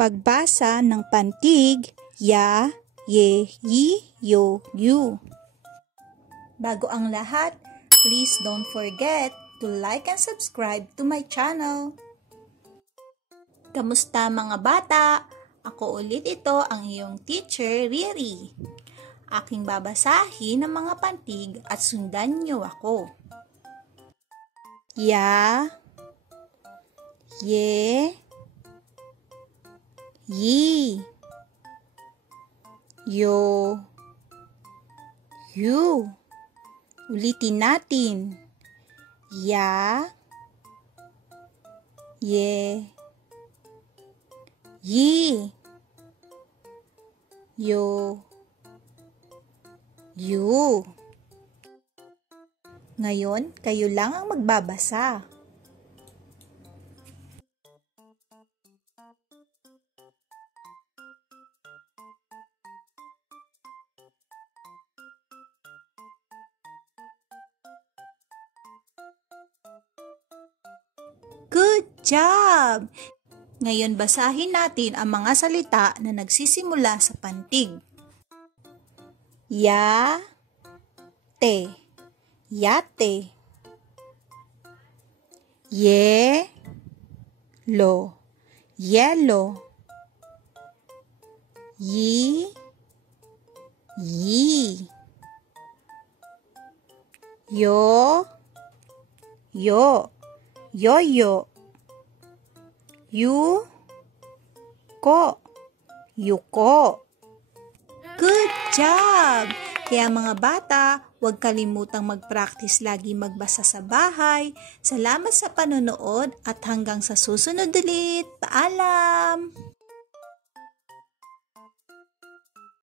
Pagbasa ng pantig ya, ye, yi, yo, yu. Bago ang lahat, please don't forget to like and subscribe to my channel. Kamusta mga bata? Ako ulit ito ang iyong teacher, Riri. Aking babasahin ang mga pantig at sundan niyo ako. Ya, ye, yi, yo, yu. Ulitin natin. Ya, ye, yi, yo, yu. Ngayon, kayo lang ang magbabasa. Good job! Ngayon basahin natin ang mga salita na nagsisimula sa pantig. Ya, te, yate. Ye, lo, yelo. Yi, yi. Yo, yo. Yoyo. Yu, ko, yuko. Good job! Kaya mga bata, huwag kalimutang mag-practice lagi magbasa sa bahay. Salamat sa panonood at hanggang sa susunod ulit. Paalam!